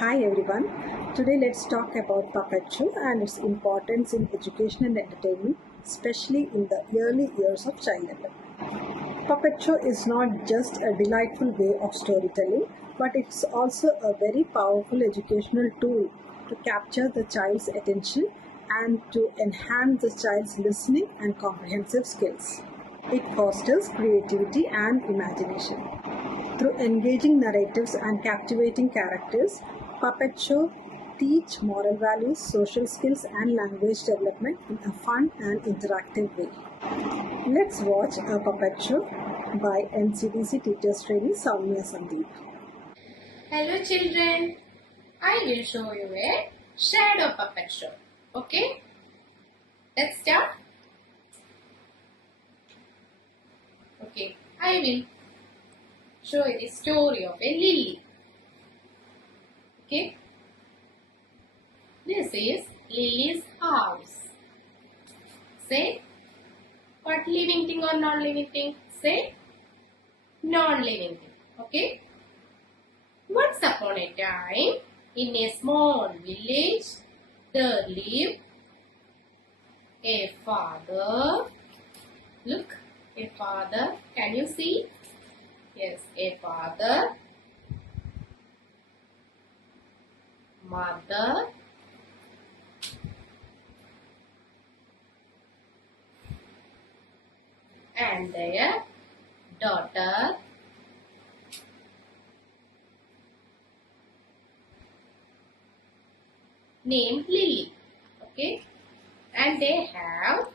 Hi everyone. Today let's talk about puppet show and its importance in education and entertainment, especially in the early years of childhood. Puppet show is not just a delightful way of storytelling, but it's also a very powerful educational tool to capture the child's attention and to enhance the child's listening and comprehensive skills. It fosters creativity and imagination. Through engaging narratives and captivating characters, puppet show teach moral values, social skills, and language development in a fun and interactive way. Let's watch a puppet show by NCDC Teachers Trainee Soumya Sandeep. Hello children, I will show you a shadow puppet show. Okay, let's start. Okay, I will show you the story of a lily. Okay, this is Lily's house. Say, what living thing or non-living thing? Say, non-living thing. Okay. Once upon a time, in a small village, there lived a father. Look, a father. Can you see? Yes, a father, mother, and their daughter, named Lily. Okay, and they have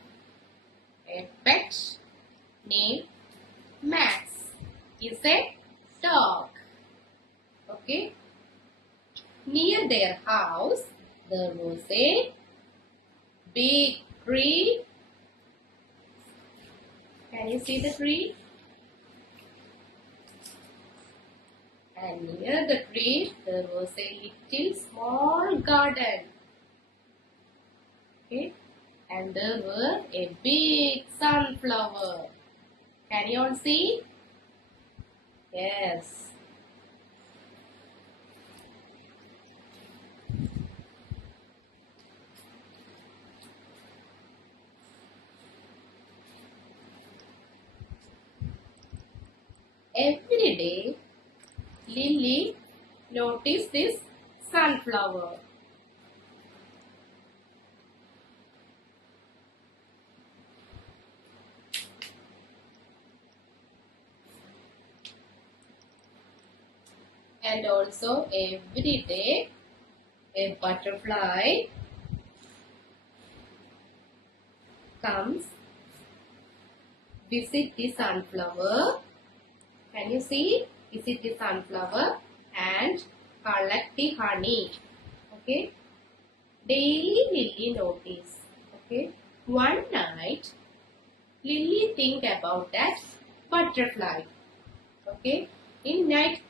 a pet named Max. Is a dog. Okay, near their house there was a big tree. Can you see the tree? And near the tree there was a little small garden. Okay, and there were a big sunflower. Can you all see? Yes. Every day, Lily noticed this sunflower. And also every day, a butterfly comes, visit the sunflower. Can you see? Visit the sunflower and collect the honey. Okay. Daily Lily notice. Okay. One night, Lily think about that butterfly. Okay. In night,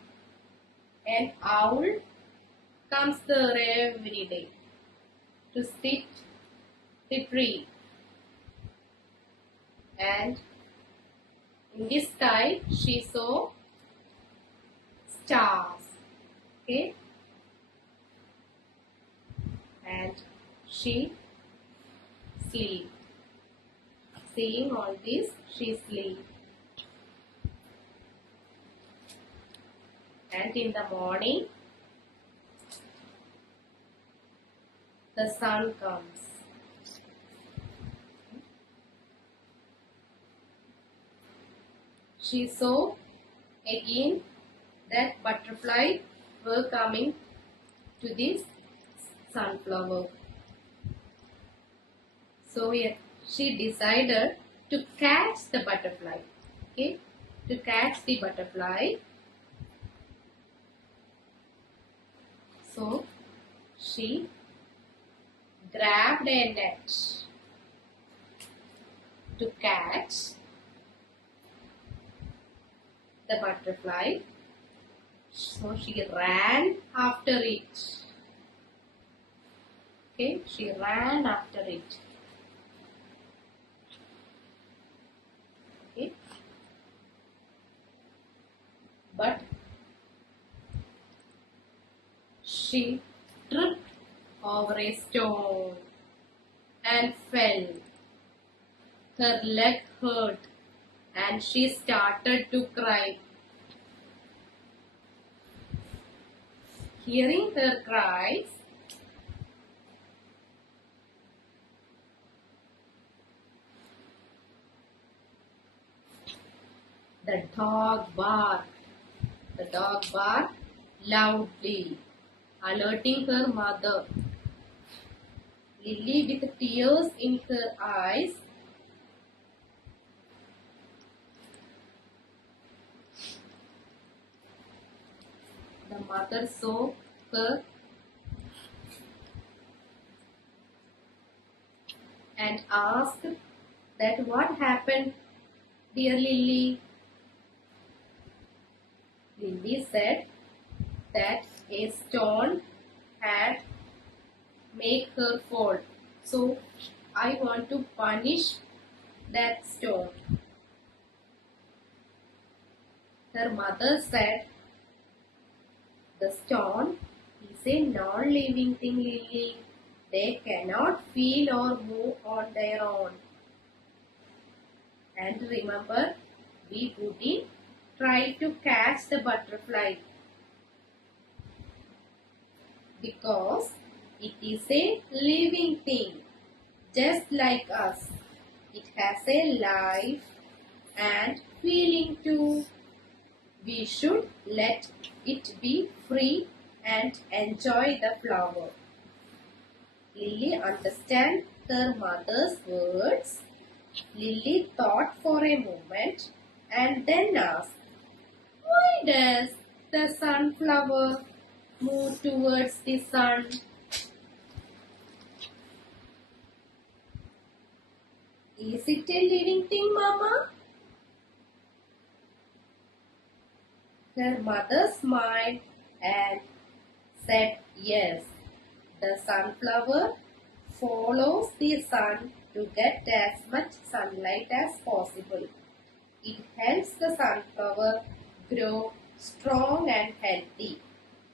an owl comes there every day to sit the tree. And in the sky, she saw stars. Okay. And she sleep. Seeing all this, she sleep. And in the morning, the sun comes. She saw again that butterfly were coming to this sunflower. So she decided to catch the butterfly. Okay, to catch the butterfly. So she grabbed a net to catch the butterfly. So she ran after it. Okay, she ran after it. Okay, but She tripped over a stone and fell. Her leg hurt and she started to cry. Hearing her cries, the dog barked. The dog barked loudly, alerting her mother. Lily, with tears in her eyes, the mother saw her and asked that what happened, dear Lily? Lily said that a stone had made her fall. So I want to punish that stone. Her mother said, the stone is a non-living thing, Lily. They cannot feel or move on their own. And remember, we wouldn't try to catch the butterfly because it is a living thing, just like us. It has a life and feeling too. We should let it be free and enjoy the flower. Lily understood her mother's words. Lily thought for a moment and then asked, why does the sunflower move towards the sun? Is it a living thing, Mama? Her mother smiled and said yes. The sunflower follows the sun to get as much sunlight as possible. It helps the sunflower grow strong and healthy.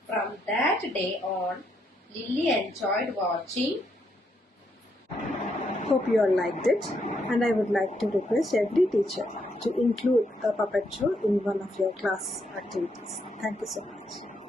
From that day on, Lily enjoyed watching. Hope you all liked it, and I would like to request every teacher to include a puppet show in one of your class activities. Thank you so much.